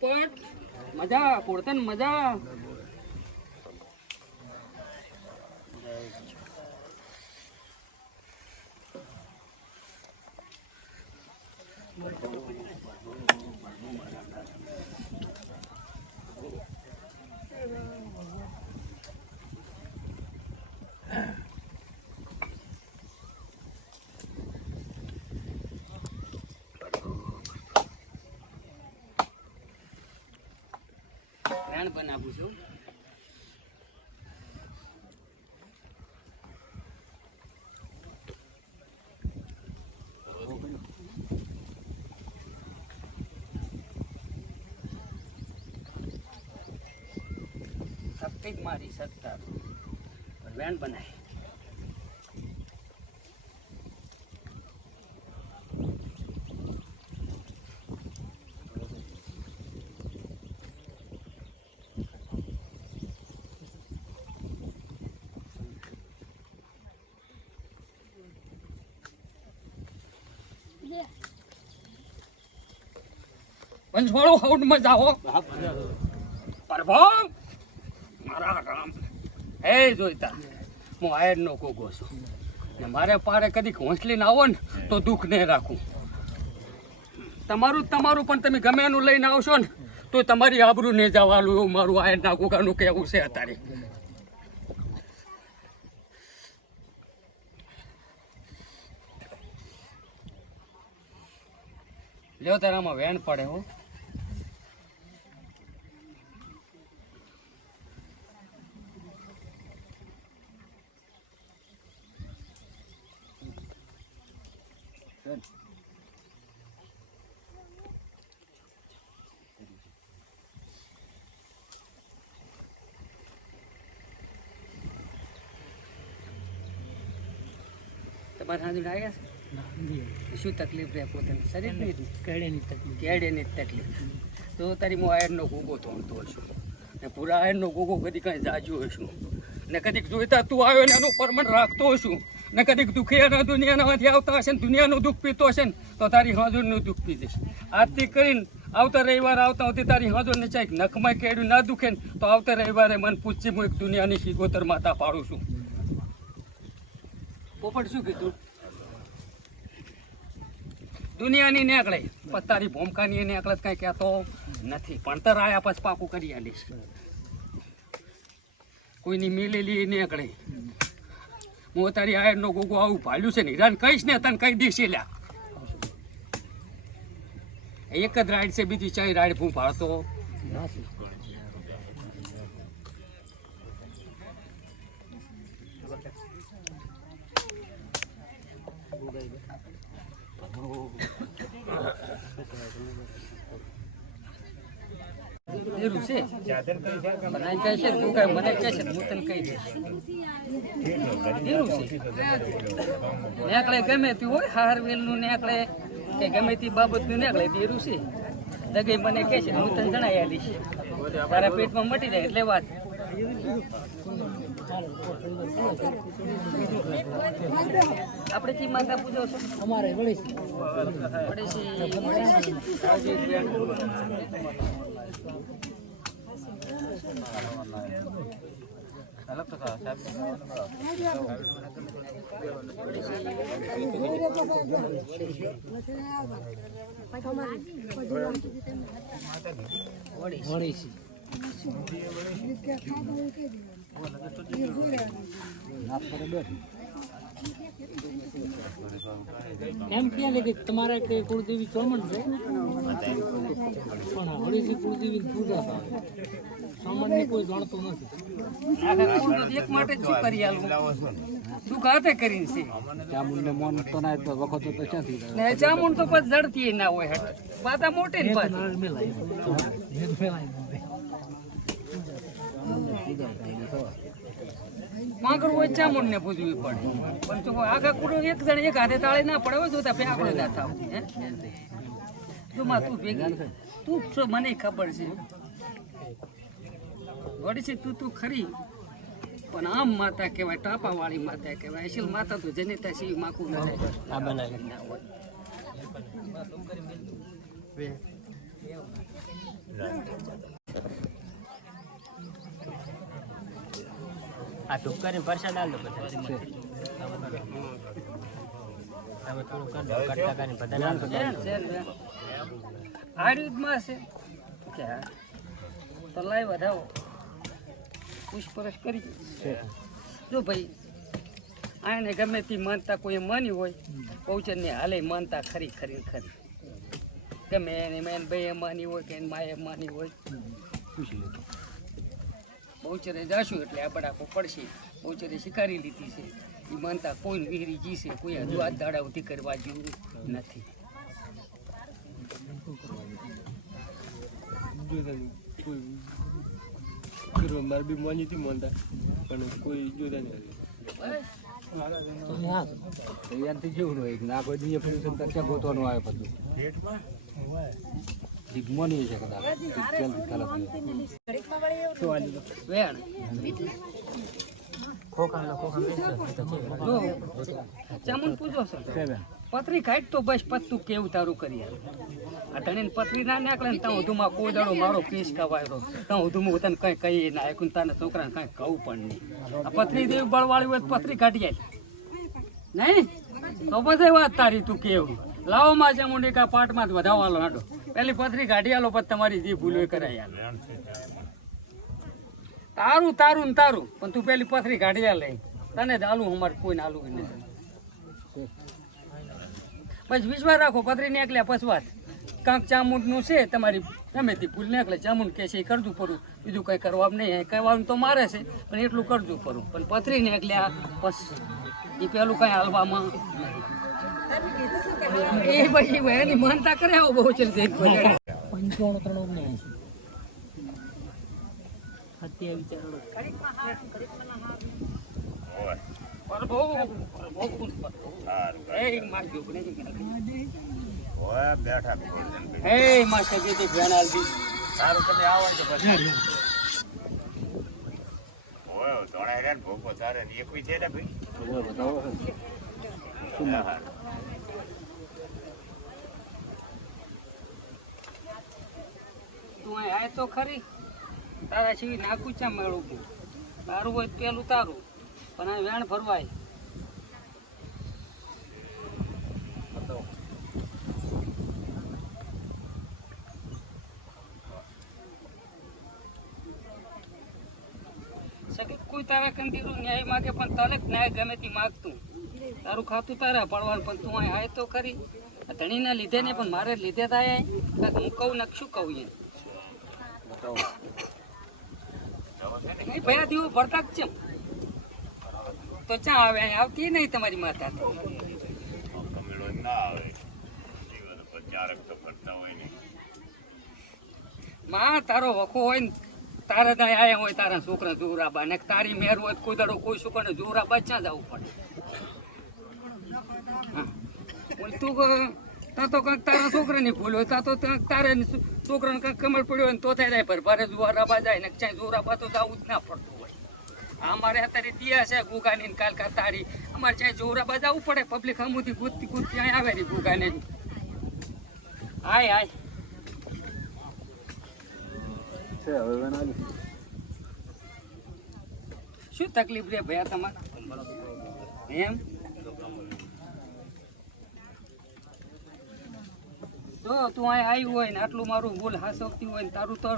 પોપટ મજા કોડતન મજા. રાણ બનાવું છું. શક્તિ મારી સત્તા. વેણ બનાય. પંચવાળો હાઉડમાં જાઓ. પરભમ મારા રામ. હે જોઈતા, હું આયર નો કોગો છું. ને મારે પારે કદી હોંસલીને આવો ને, તો દુઃખ નહીં રાખું. તમારું તમારું, પણ તમે ગમે એનું લઈને આવશો ને, તો તમારી આબરૂ નહીં જવાનું એવું મારું આયર ના કોગાનું કહેવું છે અત્યારે. લ્યો તારામાં વેણ પડે હો. તમારે સાંજુ આવ્યા છે? શું તકલીફ રહે પોતાની? શરીરની કેળેની તકલીફ. તો તારી હું આયરનો ગોગો તોડતો હશું. ને પૂરા આયરનો ગોગો કદી કાંઈ જાજ્યો હશું ને કદીક જોઈતા તું આવ્યો ને એનું પરમણ રાખતો હશું. ને કદીક દુખિયાના દુનિયાનામાંથી આવતા હશે ને દુનિયાનું દુઃખ પીતો હશે ને તો તારી હાજરનું દુઃખ પી જશે. આજથી કરીને આવતા રવિવાર આવતા આવતી તારી હાજરને ચાઈક નખમાં કેડ્યું ના દુખે ને તો આવતા રવિવારે મને પૂછી હું એક દુનિયાની શીગોતર માતા પાડું છું. પોપટ શું કીધું? દુનિયાની નીકળે. પણ તારી ભૂમકાની નીકળે કઈ કહેતો નથી. ભણતર આયા પછી પાકું કરી આલીશ કોઈની મિલેલી નીકળે. હું તારી આયરનો ગોગો આવું ભાલ્યું છે ને, હિરાન કહીશ ને, તને કઈ દઈશ લ્યા એક જ રાઈડ છે, બીજી ચાઈ રાઈડ હું ભાળતો નથી છે. મને કહે દઈશ. નેકળે ગમે તે હોય હારવેલનું નેકળે, કે ગમે તે બાબતનું નેકળે દેરું છે. દગઈ મને કહે છે હું તને જણાવી આલીશ તારા પેટમાં મટી જાય એટલે વાત. આપણે કી માતા પૂજો છો? અમારે વળી. વળી. છે એમ કહે ને કે તમારે કે કુળદેવી ચોમણ છે? પણ હળીથી કુળદેવી પૂજા થાય. ચોમણ ને કોઈ જાણતું નથી. એક માટે જ શું કરી આલું દુઃખ હાથે કરીને છે ચામુંડને મોન તો ના તો વખત તો ક્યાંથી ને ચામુંડ તો પછી જડતી ના હોય હટ પાતા મોટે ને પાછી. માંગરું હોય ચામુંડ ને પૂજવી પડે. પણ તો આગા કુડો એક જણ એક હાથે તાળે ના પડે હોય જોતા ફેંકડો ના થાવ તું માં તું ભેગી તું છો મને ખબર છે. વળી છે તું તું ખરી. પણ આમ માતા કહેવાય ટાપા વાળી માતા કહેવાય. અસલ માતા તો જનેતા ત્યાં માકું ના હોય. આ ટૂંક કરીને પરસાદ આલ દો તમે થોડું કરી દો કટકા કરીને બધાને દો છે કે. તો લાઈ વધાવો. પૂછપરછ કરી જો ભાઈ આને ગમે તે માનતા કોઈ માની હોય પૌચનની હાલે માનતા ખરી ખરી ખરી. ગમે એને મેન ભાઈ માની હોય કે એની માએ માની હોય. બહુચરે જાશું એટલે આ બડાકો પડશે. બહુચરે શિકારી લીધી છે. એ માનતા કોઈ વિહરી જી છે કોઈ હજુ આ ઉધી કરવા જેવું નથી. કોઈ મારે બી માની હતી માનતા પણ કોઈ જોતા નહીં તૈયારથી જેવું હોય ના કોઈ સંતા ગોતવાનું આવે બધું જીગમોની છે કદાચ. ચાલ ચાલ વેણ. ખોખાનો ખોખા મેં તો છે જો ચામુન પૂછો છો. પથરી ખાઈ તો બસ પત્તું કેવું તારું કરી આ ધણીને પથરી ના નાખલે ને ત્યાં હુધુમાં કોઈ મારો કેસ કવાયો ત્યાં હું તને કઈ કહી ના આખું તારા છોકરાને કઈ કહું પણ નહીં. આ પથરી દેવી બળવાળી હોય પથરી કાઢી જાય નહીં? તો પછી વાત તારી તું કેવું. લાવો માં ચામુંડી કા પાટમાં જ વધાવવાનો હાડો. પેલી પથરી કાઢી આલો, પછી તમારી જે ભૂલો હોય કરાય તારું તારું ને તારું, પણ તું પેલી પથરી કાઢી લઈ તને જ આલું, અમારે કોઈને આલું નહીં પછી વિશ્વાસ રાખો, પથરી નીકળ્યા પછી વાત કાંક ચામુંડનું છે, તમારી ગમે તે ભૂલ નીકળે, ચામુંડ કે છે એ કરજું પડું બીજું કંઈ કરવા નહીં કહેવાનું તો મારે છે, પણ એટલું કરજું પડું પણ પથરી નીકળ્યા પછી એ પેલું કંઈ હાલવામાં એ પછી એની માનતા કરે આવો બહુ છે પંચાણું ત્રણ ઓગણસી હત્યા વિચારો ભોગો તારે ને એકવી છે ને ભાઈ? તું અહીં આય તો ખરી. તારા સિવાય નાખું ચા મેળવું છું તારું હોય પેલું તારું, પણ આ વેણ ફરવાય સગીત કોઈ તારા કંદીરો ન્યાય માગે, પણ જ ન્યાય ગમે તે માગતું. તારું ખાતું તારા પડવાનું પણ તું અહીં આય તો ખરી. ધણીના લીધે નહીં પણ મારે લીધે થાય હું કહું ને શું કહું એમ? ભયા દીવો ભરતા જ છે. તો ચા આવે આવતી નહીં તમારી માતા ના તારો વખો હોય ને, તારે ત્યાં આયા હોય, તારા છોકરા જોરાબા. ને તારી મેર હોય કોઈ દાડો કોઈ છોકરાને જોરાબા ક્યાં જવું પડે. બોલ તું તા તો કંઈક તારા છોકરાની ભૂલ હોય તા તો ત્યાં તારે છોકરાને કંઈક કમળ પડ્યો હોય ને તો થાય પર ભારે જોરાબા જાય ને ક્યાંય જોરાબા તો જવું જ ના પડતું હોય. અમારે અત્યારે દિયા છે ગુગાની કાલ કા તારી. અમારે ચાહે જોરાબા જવું પડે પબ્લિક હમુથી ગુદતી ગુજતી અહીં આવે રહી ગુગાને હાય હાય શું તકલીફ રે ભયા તમારે? એમ? જો તું અહીં આવ્યું હોય ને આટલું મારું ભૂલ હાસવતી હોય ને તારું તો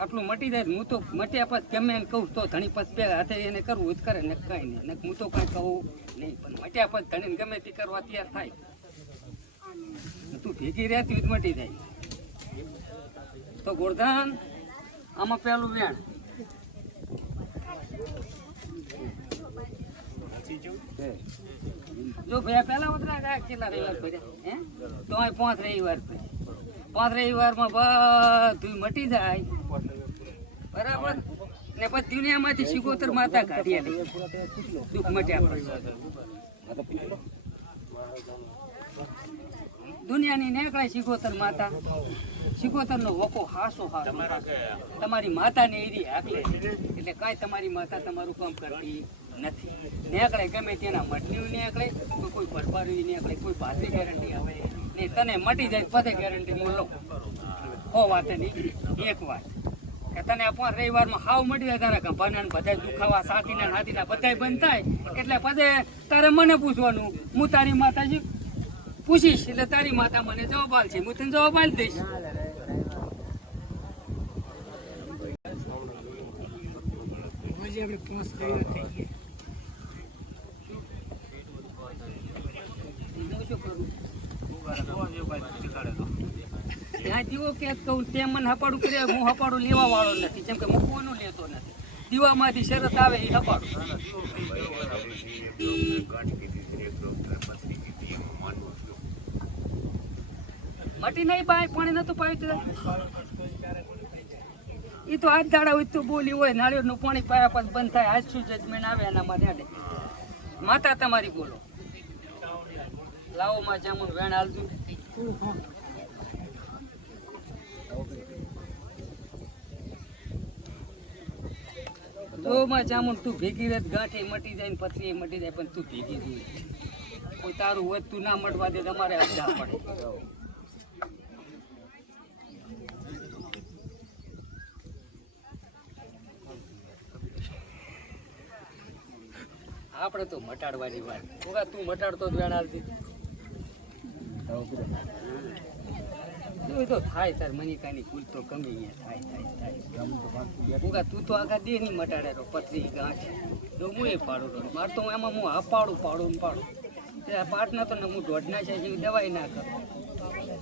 આટલું મટી જાય હું તો મટ્યા પછી ગમે એને કહું તો ધણી પછી બે હાથે એને કરવું જ કરે ને કાંઈ નહીં. ને હું તો કાંઈ કહું નહીં પણ મટ્યા પછી ધણીને ગમે તે કરવા તૈયાર થાય. તું ભેગી રહેતી જ મટી જાય. તો ગોરધાન આમાં પેલું વેણ. જો પેલા ઉતરા ગયા કેટલા રવિવાર ભર્યા? તો પાંચ રવિવાર ભર્યા. પાંચ રવિવારમાં બધું મટી જાય. બરાબર? ને પછી દુનિયામાંથી સિગોતર માતા કાઢી આલી દુઃખ મટ્યા દુનિયાની નીકળે સિગોતર માતા. સિગોતર નો વકો હાસો હાસો. તમારી માતાને એરી હાકલે એટલે કાંઈ તમારી માતા તમારું કામ કરતી નથી. નીકળે, ગમે તેના મટલીઓ નીકળે, તો કોઈ ભરપારી નીકળે, કોઈ પાસે ગેરંટી આવે. ને તને મટી જાય પાસે ગેરંટી હું લઉં હો વાત નહીં. એક વાત. તને પણ રવિવારમાં હાવ મટી જાય, તારા ગંભાના બધા દુખાવા, સાથીના નાતીના બધાય બંધ થાય. એટલે પછી તારે મને પૂછવાનું. હું તારી માતાજી પૂછીશ, એટલે તારી માતા મને જવાબ આલશે હું તને જવાબ આલી દઈશ. હું શું દીવો કે કહું, તે મને હપાડું કરે, હું હપાડું લેવા નથી. જેમ કે લેતો નથી. દીવામાંથી શરત આવે હપાડું. મટી નહીં બાય પાણી નતું પાવ્યું એ તો આજ દાડા હોય તો બોલી હોય, નાળિયેરનું પાણી પાયા પછી બંધ થાય. આજ શું જજમેન્ટ આવે એના માટે. માતા તમારી બોલો. લાવો માં જામુન વેણ હાલજો લોમાં જામુન તું ભેગી રહે, ગાંઠે મટી જાય ને પથરી મટી જાય, પણ તું ભેગી રહી. કોઈ તારું હોત તું ના મટવા દે તમારે હજા પડે. આપણે તો મટાડવાની વાત. તું મટાડતો જ વેણ હાલતી તો થાય તાર મનિકાની ભૂલ તો થાય થાય થાય. કોકા તું તો આખા દેહની મટાડે તો પથરી ગાંઠ. હું એ પાડું તો મારે તો એમાં હું આ પાડું પાડું ને પાડું. તે આ પાટના તો ને હું દોઢના છે જેવી દવાઈ ના કરું.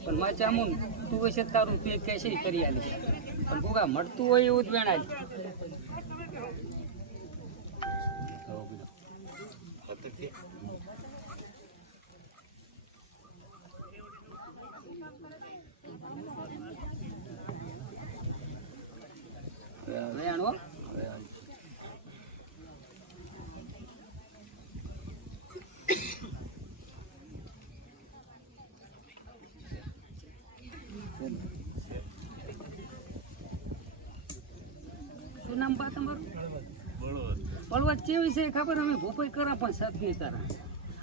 પણ મારે ચામું તું હશે તારું પે કેસી કરી આલી પણ ભૂગા મળતું હોય એવું જ વેણાય. શું નામ બા તમારું? બળવત. કેવી છે ખબર? અમે ભોપાઈ કરા પણ સતની કરા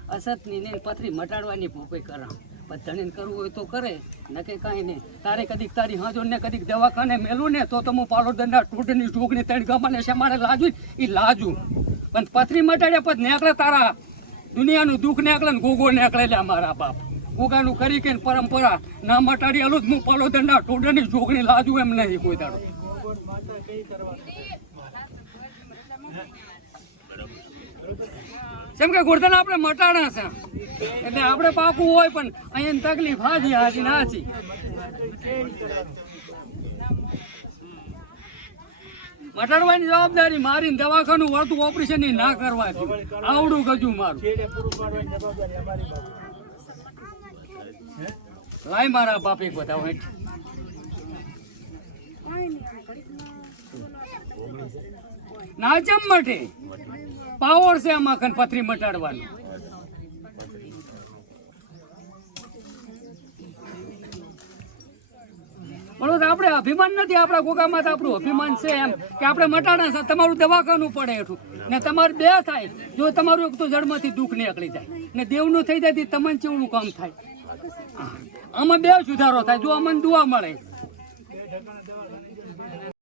અસતની ને પથરી મટાડવાની ભોપાઈ કરા. પણ કરવું હોય તો કરે. નકે કાંઈ નહીં. તારે કદીક તારી હાજો ને કદીક દવાખાને મેલું ને તો તમે પાલો દંડા ટૂટની ઢોકની ત્રણ ગમાને મારે લાજુ એ લાજુ. પણ પથરી મટાડ્યા પછી નેકળે તારા દુનિયાનું દુઃખ નેકળે ને ગોગો નેકળે લે મારા બાપ. ગોગાનું કરી કે પરંપરા. ના મટાડી આલું હું પાલો દંડા ટોડની ઢોકણી લાજુ એમ નહીં કોઈ દાડો. જેમ કે ગોરધન આપણે મટાડા છે. એટલે આપણે પાકું હોય પણ અહીંયા તકલીફ હાજી હાજી નાચી મટાડવાની જવાબદારી મારી દવાખાનું વળતું ઓપરેશનની ના કરવાથી આવડું ગજું મારું. લાય મારા બાપે બધા હેઠ. નાચમ માટે. પાવર છે આમાં માખણ પથરી મટાડવાનું. બરોબર આપણે અભિમાન નથી, આપણા ગોગામાં આપણું અભિમાન છે એમ કે આપણે મટાડા તમારું દવાખાનું પડે એટલું. ને તમારું બે થાય, જો તમારું એક તો જડમાંથી દુઃખ નીકળી જાય, ને દેવનું થઈ જાય તમને ચેવડું કામ થાય. આમાં બે સુધારો થાય, જો અમને દુઆ મળે.